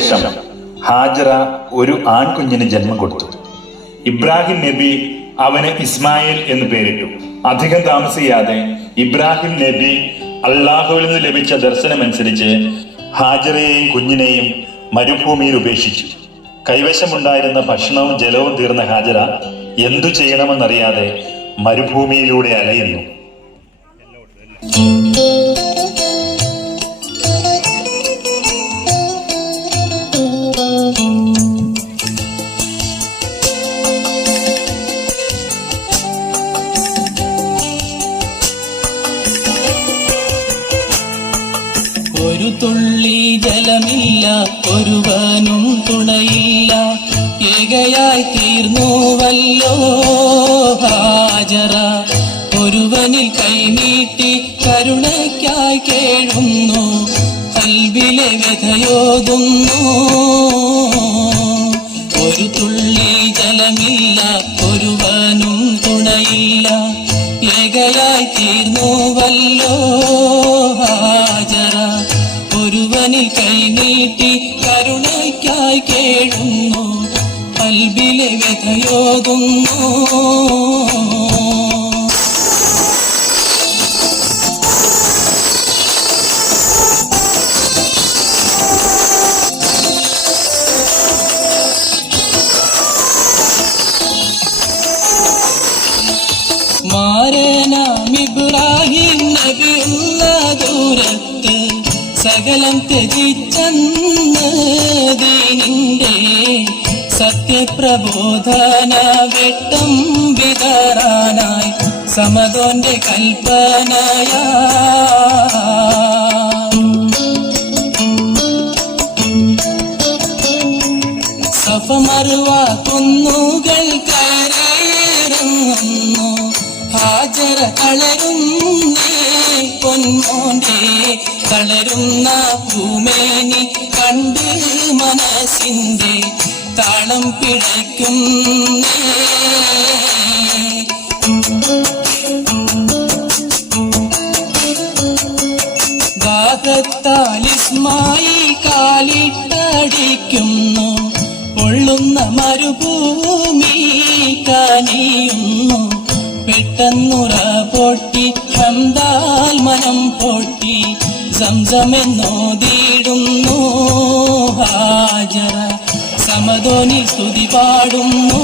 ശേഷം ഹാജറ ഒരു ആൺകുഞ്ഞിന് ജന്മം കൊടുത്തു. ഇബ്രാഹിം നബി അവന് ഇസ്മായിൽ എന്ന് പേരിട്ടു. അധികം താമസിയാതെ ഇബ്രാഹിം നബി അള്ളാഹുവിൽ നിന്ന് ലഭിച്ച ദർശനമനുസരിച്ച് ഹാജറയെയും കുഞ്ഞിനെയും മരുഭൂമിയിൽ ഉപേക്ഷിച്ചു. കൈവശമുണ്ടായിരുന്ന ഭക്ഷണവും ജലവും തീർന്ന ഹാജറ എന്തു ചെയ്യണമെന്നറിയാതെ മരുഭൂമിയിലൂടെ അലയുന്നു. ഒരു തുള്ളി ജലമില്ല, ഒരുവനും തുണയില്ല, ഏകയായി തീർന്നുവല്ലോ ഹാജറ. ഒരുവനിൽ കൈനീട്ടി കരുണയ്ക്കായി കേഴുന്നു, കൽബിലെ വ്യഥയോതുന്നു. ഒരു തുള്ളി ജലമില്ല, ഒരുവനും തുണയില്ല, ഏകയായി തീർന്നുവല്ലോ ഹാജറ. ഒരുവനിൽ കൈനീട്ടി കരുണയ്ക്കായി കേഴുന്നു, കൽബിലെ വ്യഥയോതുന്നു. മാരനാം ഇബ്രാഹിം നബിയുള്ള ദൂരത്ത് സകലം ത്യജിച്ചെന്ന് ദീനിന്റെ സത്യപ്രബോധന വെട്ടം വിതറാനായി സമദോന്റെ കൽപ്പനയാ. സഫ മർവ കുന്നുകൾ കയറിയിറങ്ങുന്നു, ഹാജറ തളരുന്നേ പൊന്മോന്റെ തളരുന്ന ഭൂമേനി കണ്ട് മനസ്സിന്റെ താളം പിഴയ്ക്കുന്നേ. ദാഹത്താൽ ഇസ്മായിൽ കാലിട്ടടിക്കുന്നു, പൊള്ളുന്ന മരുഭൂമി കനിയുന്നു. പെട്ടെന്നുറ പൊട്ടി ഹംദാൽ മനം പൊട്ടി സംസമെന്നോതിടുന്നു ഹാജറ. സമദോനിൽ സ്തുതി പാടുന്നു.